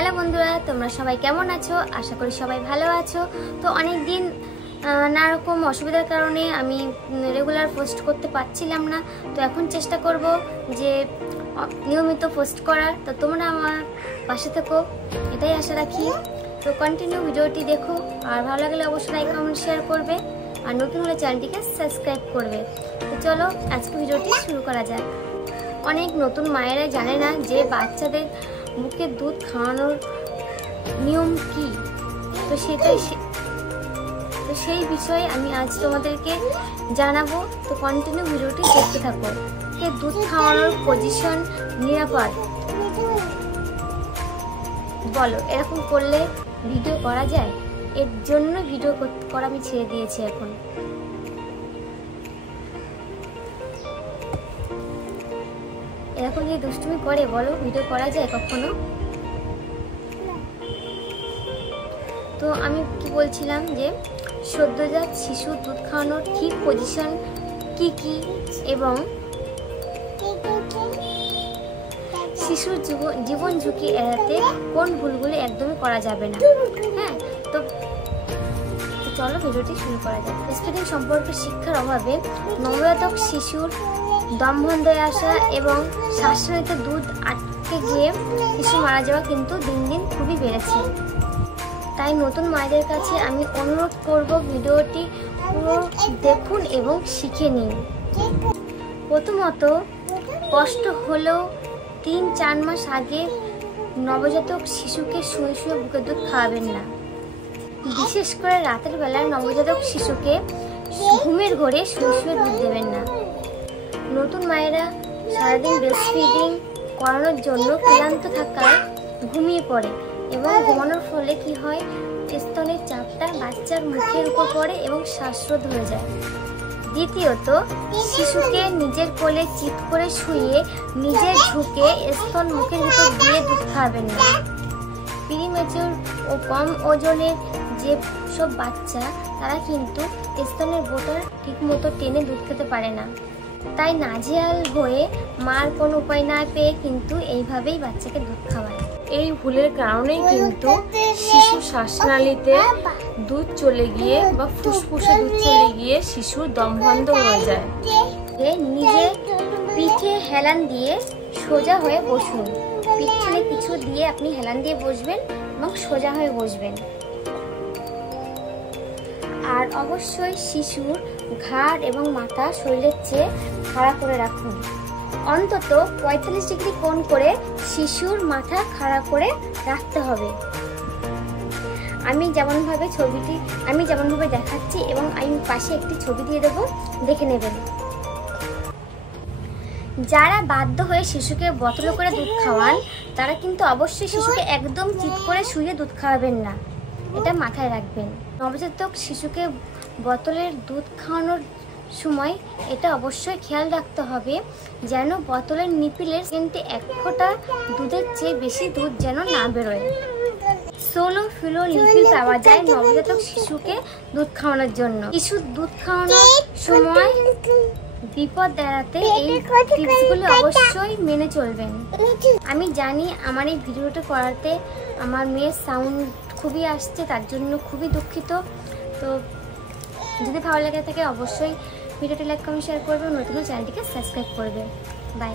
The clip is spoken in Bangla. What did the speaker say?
হ্যালো বন্ধুরা, তোমরা সবাই কেমন আছো? আশা করি সবাই ভালো আছো। তো অনেক দিন নানা রকম অসুবিধার কারণে আমি রেগুলার পোস্ট করতে পারছিলাম না। তো এখন চেষ্টা করব যে নিয়মিত পোস্ট করার। তো তোমরা আমার পাশে থেকো, এটাই আশা রাখি। তো কন্টিনিউ ভিডিওটি দেখো, আর ভালো লাগলে অবশ্যই লাইক কমেন্ট শেয়ার করবে, আর নতুন হলে চ্যানেলটিকে সাবস্ক্রাইব করবে। তো চলো আজকে ভিডিওটি শুরু করা যাক। অনেক নতুন মায়েরা জানে না যে বাচ্চাদের মুখে দুধ খাওয়ানোর নিয়ম কি। তো সেই বিষয়ে আমি আজ তোমাদেরকে জানাবো। তো কন্টিনিউ ভিডিওটি দেখতে থাকো। দুধ খাওয়ানোর পজিশন নিরাপদ বলো, এরকম করলে ভিডিও করা যায়? এর জন্য ভিডিও করা আমি ছেড়ে দিয়েছি। এখন এরকম যে দুষ্টুমি করে বলো, ভিডিও করা যায় কখনো? তো আমি কি বলছিলাম যে সদ্যজাত শিশু দুধ খাওয়ানোর ঠিক পজিশন কি কি, এবং শিশুর জীবন ঝুঁকি এড়াতে কোন ভুলগুলো একদমই করা যাবে না। হ্যাঁ, তো চলো ভিডিওটি শুরু করা যাক। ব্রেস্টফিডিং সম্পর্কে শিক্ষার অভাবে নবজাতক শিশুর দম বন্ধ হয়ে আসা এবং শ্বাসনালীতে দুধ আটকে গিয়ে শিশু মারা যাওয়া কিন্তু দিন দিন খুবই বেড়েছে। তাই নতুন মায়েদের কাছে আমি অনুরোধ করব, ভিডিওটি পুরো দেখুন এবং শিখে নিন। প্রথমত, কষ্ট হলেও 3-4 মাস আগে নবজাতক শিশুকে শুয়ে শুয়ে বুকের দুধ খাওয়াবেন না। বিশেষ করে রাতের বেলায় নবজাতক শিশুকে ঘুমের ঘোরে শুয়ে শুয়ে দুধ দেবেন না। নতুন মায়েরা সারাদিন ব্রেস্টফিডিং করানোর জন্য ক্লান্ত থাকায় ঘুমিয়ে পড়ে, এবং ঘুমানোর ফলে কি হয়, স্তনের চাপটা বাচ্চার মুখের উপর পড়ে এবং শ্বাসরোধ হয়ে যায়। দ্বিতীয়ত, শিশুকে নিজের কোলে চিৎ করে শুয়ে নিজের ঝুঁকে স্তন মুখের ভিতর দিয়ে দুধ খাওয়াবেন না। প্রিম্যাচিউর ও কম ওজনের যে সব বাচ্চা, তারা কিন্তু স্তনের বোতল ঠিকমতো টেনে দুধ খেতে পারে না। তাই নাজেহাল হয়ে মার কোনো উপায় না পেয়ে কিন্তু এইভাবেই বাচ্চাকে দুধ খাওয়ায়। এই ভুলের কারণেই কিন্তু শিশু শ্বাসনালীতে দুধ চলে গিয়ে বা ফুসফুসে দুধ চলে গিয়ে শিশুর দম বন্ধ হয়ে যায়। নিজে পিঠে হেলান দিয়ে সোজা হয়ে বসুন। পিছনে কিছু দিয়ে আপনি হেলান দিয়ে বসবেন এবং সোজা হয়ে বসবেন। আর অবশ্যই শিশুর ঘাড় এবং মাথা শরীরের চেয়ে খাড়া করে রাখুন। অন্তত 45 ডিগ্রি কোণ করে শিশুর মাথা খাড়া করে রাখতে হবে। আমি যেমনভাবে দেখাচ্ছি, এবং আমি পাশে একটি ছবি দিয়ে দেবো, দেখে নেবেন। যারা বাধ্য হয়ে শিশুকে বোতলে করে দুধ খাওয়ান, তারা কিন্তু অবশ্যই শিশুকে একদম চিৎ করে শুয়ে দুধ খাওয়াবেন না, এটা মাথায় রাখবেন। নবজাতক শিশুকে বোতলের দুধ খাওয়ানোর সময় এটা অবশ্যই খেয়াল রাখতে হবে যেন বোতলের নিপিলের সেকেন্ডে 1 ফোঁটা দুধের চেয়ে বেশি দুধ যেন না বেরোয়। সোলো ফিলো নিপিল পাওয়া যায় নবজাতক শিশুকে দুধ খাওয়ানোর জন্য। শিশুর দুধ খাওয়ানোর সময় বিপদ এড়াতে এই টিপসগুলো অবশ্যই মেনে চলবেন। আমি জানি আমার এই ভিডিওটা করাতে আমার মেয়ের সাউন্ড খুবই আসছে, তার জন্য খুবই দুঃখিত। তো যদি ভালো লাগে থাকে অবশ্যই ভিডিওটি লাইক কমেন্ট শেয়ার করবে, নতুন চ্যানেলটিকে সাবস্ক্রাইব করবে। বাই।